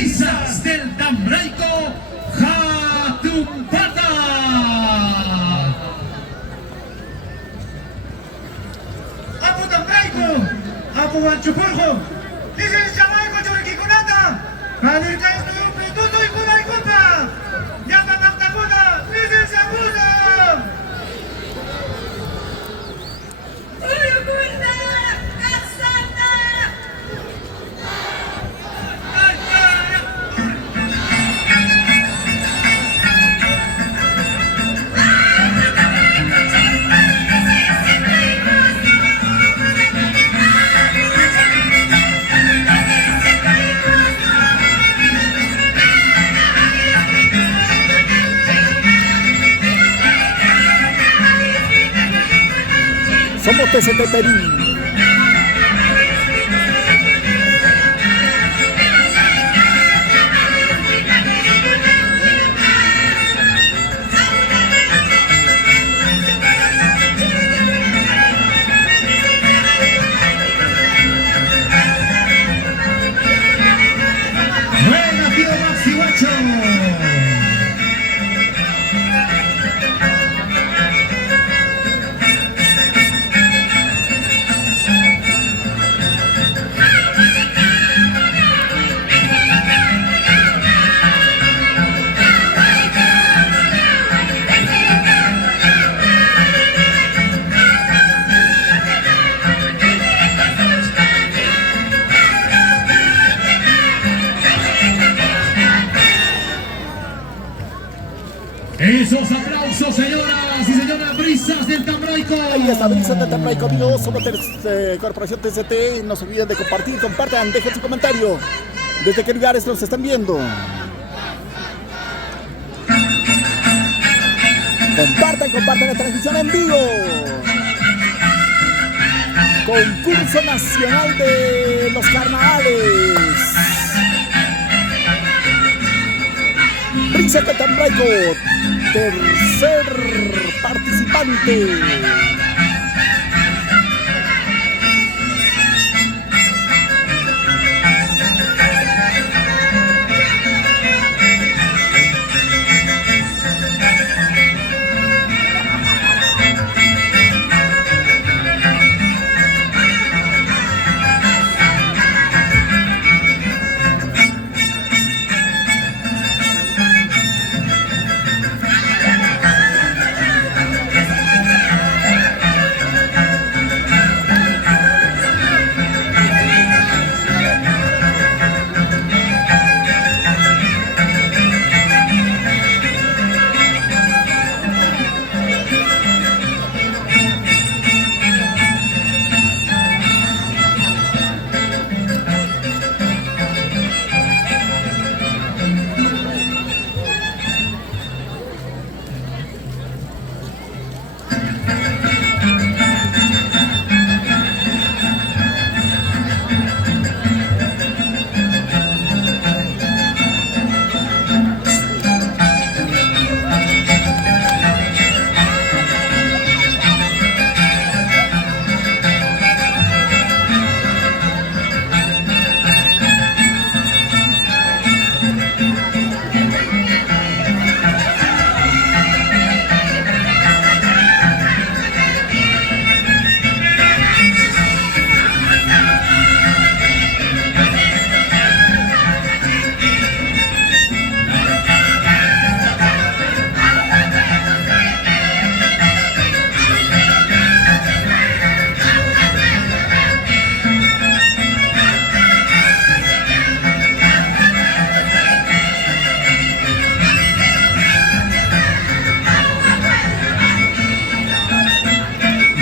Brisas del Tambraico, Jatumpata. Apu Tambraico, Apu Anchupurjo, licencia Maiko Choriquiconata, Hanirkas Nuyupi, Tutu y Kuna y Culpa, Llama Mactaputa, licencia Buda. Somos TCT Perú. Buena, tío Maxi Guacho. Esos aplausos, señoras y señores, Brisas del Tambraico. Ahí está Brisas del Tambraico, amigos. Somos Corporación TCT. No se olviden de compartir, compartan, dejen su comentario. ¿Desde qué lugares nos están viendo? Compartan la transmisión en vivo. Concurso Nacional de los Carnavales. Brisas del Tambraico, tercer participante.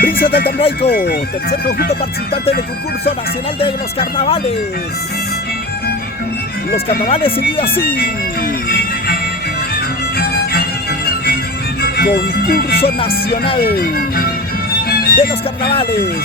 Brisas del Tambraico, tercer conjunto participante del concurso nacional de los carnavales. Los carnavales seguidos así. Concurso nacional de los carnavales.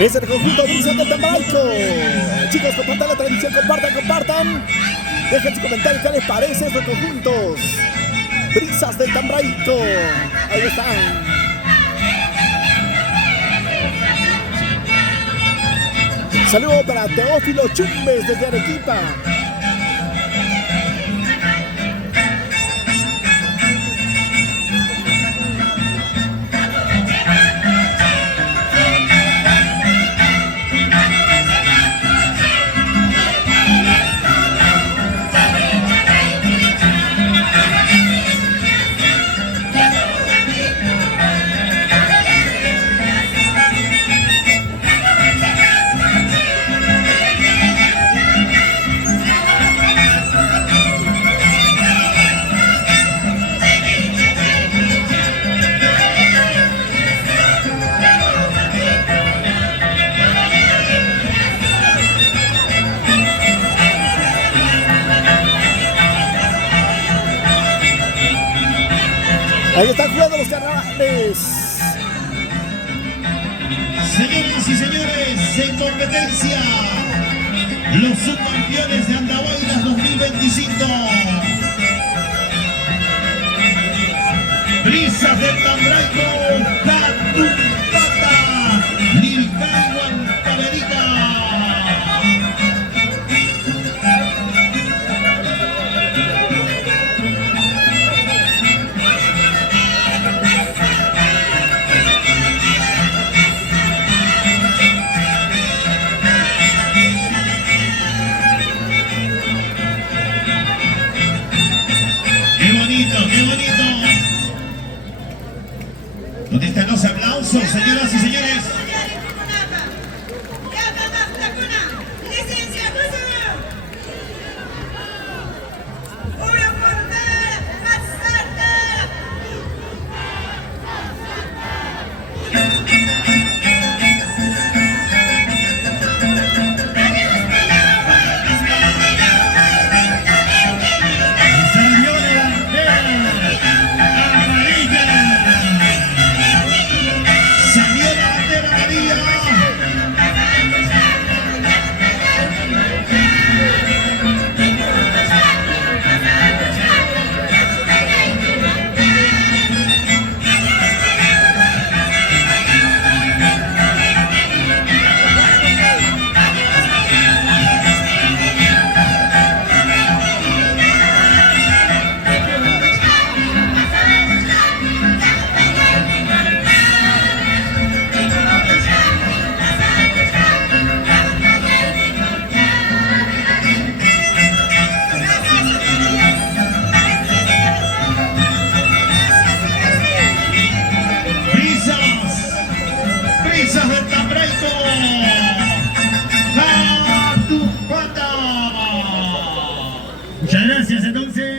Es el conjunto Brisas del Tambraico. Chicos, compartan la transmisión, compartan. Dejen su comentario qué les parece estos conjuntos. Brisas del Tambraico. Ahí están. Saludos para Teófilo Chumbes desde Arequipa. Ahí están jugando los carnavales. Señoras y señores, en competencia, los subcampeones de Andahuaylas 2025. Brisas del Tambraico, Catumpata, Lilcay, Huancavelica. ¡Qué bonito! ¿Dónde están los aplausos, señoras y señores? Brisas del Tambraico, Catumpata. Muchas gracias, entonces.